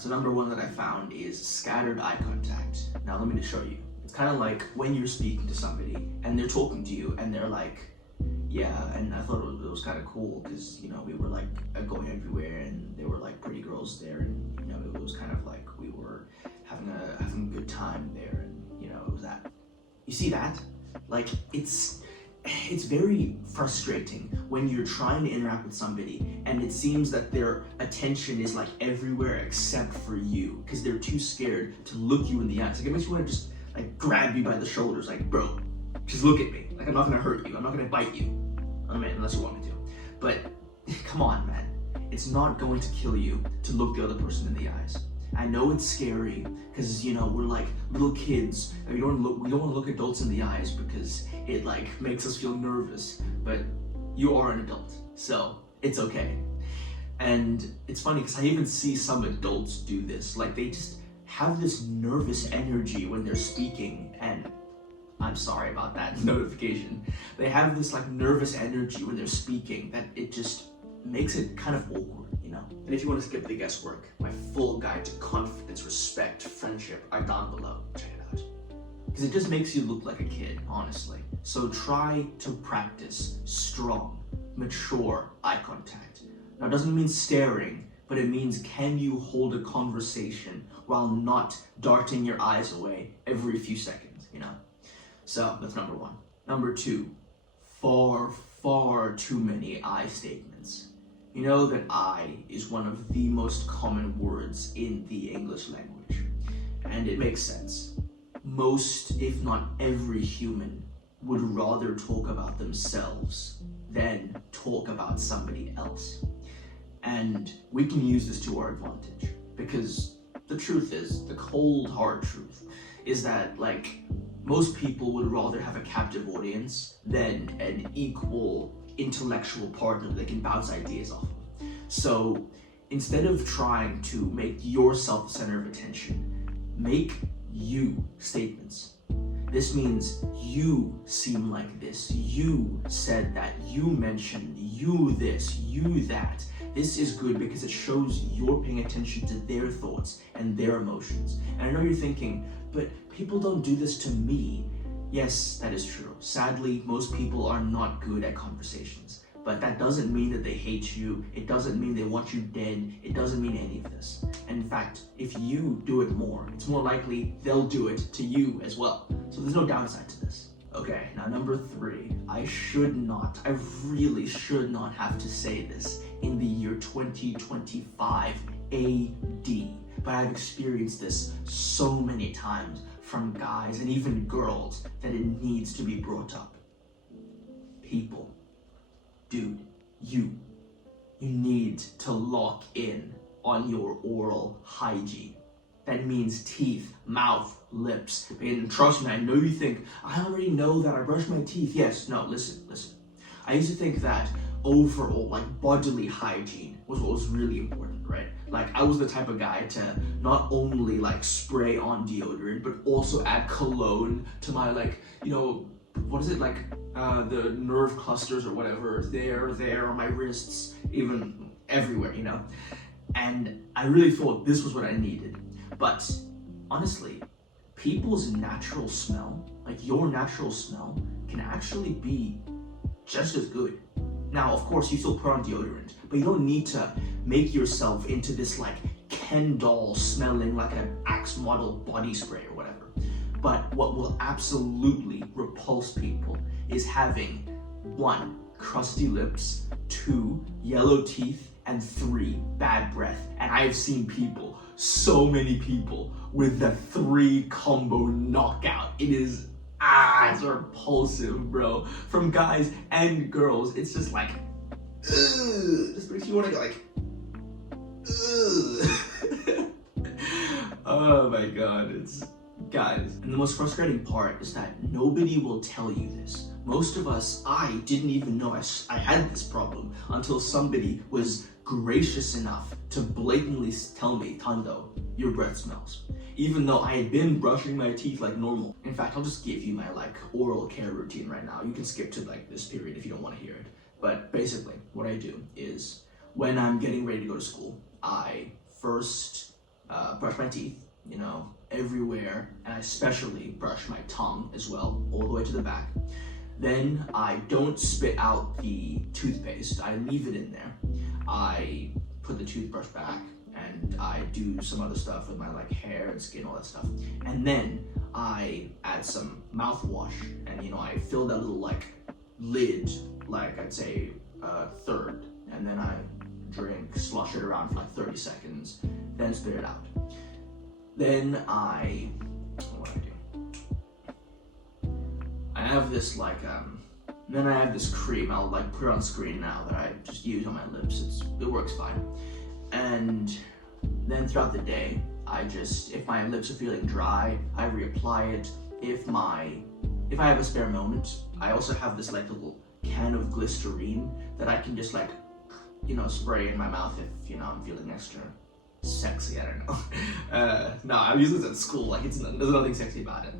Alright, so number one that I found is scattered eye contact. Now let me just show you. It's kind of like when you're speaking to somebody and they're talking to you and they're like, yeah, and I thought it was kind of cool because, you know, we were like going everywhere and there were like pretty girls there, and, you know, it was kind of like we were having a good time there, and, you know, it was that. You see that? Like, it's very frustrating when you're trying to interact with somebody and it seems that their attention is like everywhere except for you because they're too scared to look you in the eyes. Like, it makes you want to just like grab you by the shoulders, like, bro, just look at me. Like, I'm not gonna hurt you. I'm not gonna bite you. I mean, unless you want me to. But come on, man. It's not going to kill you to look the other person in the eyes. I know it's scary because, you know, we're like little kids and we don't want to look adults in the eyes because it like makes us feel nervous, but you are an adult, so it's okay. And it's funny because I even see some adults do this. Like, they just have this nervous energy when they're speaking, and I'm sorry about that notification. They have this like nervous energy when they're speaking that it just makes it kind of awkward, you know? And if you want to skip the guesswork, my full guide to confidence, respect, friendship are down below. Check it out. Because it just makes you look like a kid, honestly. So try to practice strong, mature eye contact. Now, it doesn't mean staring, but it means, can you hold a conversation while not darting your eyes away every few seconds, you know? So that's number one. Number two, far too many I statements. You know that I is one of the most common words in the English language, and it makes sense. Most, if not every human, would rather talk about themselves than talk about somebody else. And we can use this to our advantage, because the truth is, the cold hard truth is that, like, most people would rather have a captive audience than an equal intellectual partner they can bounce ideas off of. So instead of trying to make yourself the center of attention, make you statements. This means you seem like this, you said that, you mentioned, you this, you that. This is good because it shows you're paying attention to their thoughts and their emotions. And I know you're thinking, but people don't do this to me. Yes, that is true. Sadly, most people are not good at conversations. But that doesn't mean that they hate you. It doesn't mean they want you dead. It doesn't mean any of this. And in fact, if you do it more, it's more likely they'll do it to you as well. So there's no downside to this. Okay, now number three. I really should not have to say this in the year 2025 AD. But I've experienced this so many times from guys and even girls that it needs to be brought up. People. Dude, you need to lock in on your oral hygiene. That means teeth, mouth, lips. And trust me, I know you think, I already know that I brush my teeth. Yes, no, listen. I used to think that overall, like, bodily hygiene was what was really important, right? Like, I was the type of guy to not only like spray on deodorant, but also add cologne to my, like, you know, what is it, like, the nerve clusters or whatever, there on my wrists, even everywhere, you know? And I really thought this was what I needed. But honestly, people's natural smell, like your natural smell, can actually be just as good. Now, of course, you still put on deodorant, but you don't need to make yourself into this like Ken doll smelling like an Axe model body spray or whatever. But what will absolutely repulse people is having 1, crusty lips, 2, yellow teeth, and 3, bad breath. And I have seen people, so many people, with the 3 combo knockout. It is, it's repulsive, bro. From guys and girls, it's just like, ugh. Just makes you want to go like, ugh. Oh my god, it's... Guys, and the most frustrating part is that nobody will tell you this. Most of us, I didn't even know I had this problem until somebody was gracious enough to blatantly tell me, Tando, your breath smells. Even though I had been brushing my teeth like normal. In fact, I'll just give you my like oral care routine right now. You can skip to like this period if you don't want to hear it. But basically, what I do is when I'm getting ready to go to school, I first brush my teeth, everywhere, and I especially brush my tongue as well, all the way to the back. Then I don't spit out the toothpaste, I leave it in there. I put the toothbrush back, and I do some other stuff with my hair and skin, all that stuff. And then I add some mouthwash, and I fill that little lid, I'd say a third, and then I drink, slush it around for 30 seconds, then spit it out. Then what do? I have this then I have this cream, I'll put it on screen now, that I just use on my lips. It works fine. And then throughout the day, if my lips are feeling dry, I reapply it. If I have a spare moment, I also have this little can of Listerine that I can just spray in my mouth if I'm feeling extra sexy. I don't know. No, I use this at school. There's nothing sexy about it.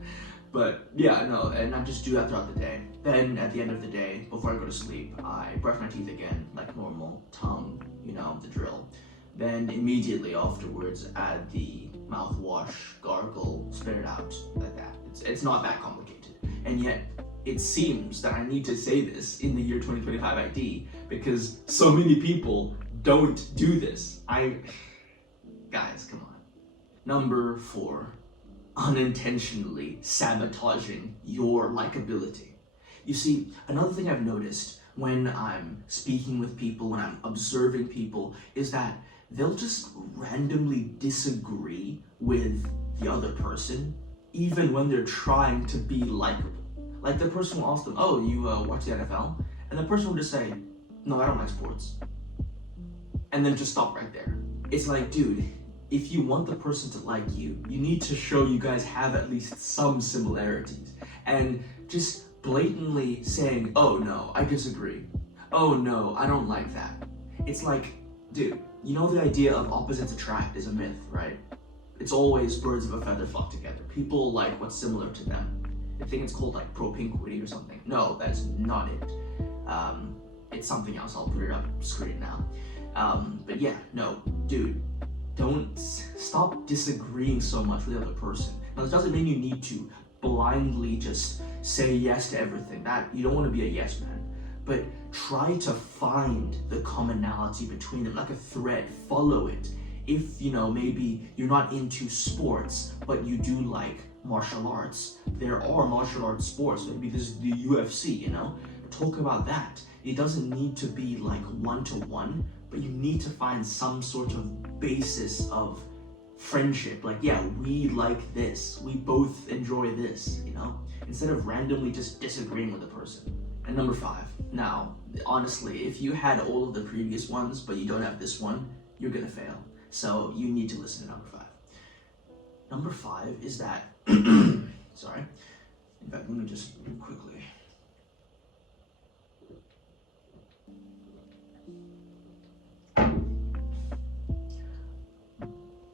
But yeah, no, and I just do that throughout the day. Then at the end of the day, before I go to sleep, I brush my teeth again, like normal, tongue, the drill. Then immediately afterwards, add the mouthwash, gargle, spit it out, like that. It's not that complicated. And yet, it seems that I need to say this in the year 2025 ID because so many people don't do this. Guys, come on. Number 4, unintentionally sabotaging your likability. You see, another thing I've noticed when I'm speaking with people, when I'm observing people, is that they'll just randomly disagree with the other person, even when they're trying to be likable. The person will ask them, oh, you watch the NFL? And the person will just say, no, I don't like sports. And then just stop right there. It's dude, if you want the person to like you, you need to show you guys have at least some similarities. And just blatantly saying, oh no, I disagree. Oh no, I don't like that. It's dude, the idea of opposites attract is a myth, right? It's always birds of a feather flock together. People like what's similar to them. I think it's called propinquity or something. No, that's not it. It's something else. I'll put it up screen now. But yeah, no, dude, don't stop disagreeing so much with the other person. Now, this doesn't mean you need to blindly just say yes to everything. That you don't want to be a yes man. But try to find the commonality between them, like a thread. Follow it. If maybe you're not into sports, but you do like martial arts, there are martial arts sports. Maybe there's the UFC. Talk about that. It doesn't need to be one-to-one, but you need to find some sort of basis of friendship. Yeah, we like this. We both enjoy this. Instead of randomly just disagreeing with the person. And number 5. Now, honestly, if you had all of the previous ones, but you don't have this one, you're gonna fail. So you need to listen to number 5. Number 5 is that, sorry. In fact, let me just do quickly.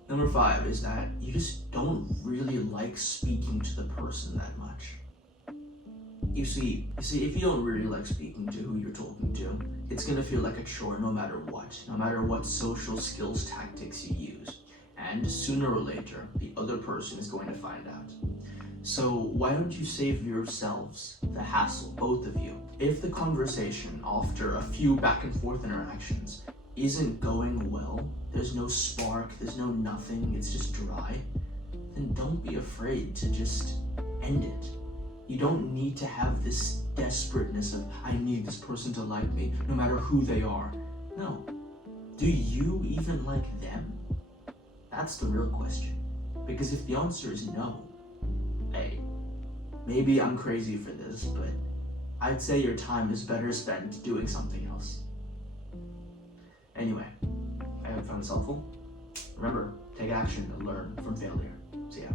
Number 5 is that you just don't really like speaking to the person that much. You see, if you don't really like speaking to who you're talking to, it's gonna feel like a chore no matter what social skills tactics you use. And sooner or later, the other person is going to find out. So why don't you save yourselves the hassle, both of you? If the conversation, after a few back and forth interactions, isn't going well, there's no spark, there's no nothing, it's just dry, then don't be afraid to just end it. You don't need to have this desperateness of, I need this person to like me, no matter who they are. No. Do you even like them? That's the real question. Because if the answer is no, hey, maybe I'm crazy for this, but I'd say your time is better spent doing something else. Anyway, I hope you found this helpful. Remember, take action and learn from failure. See ya.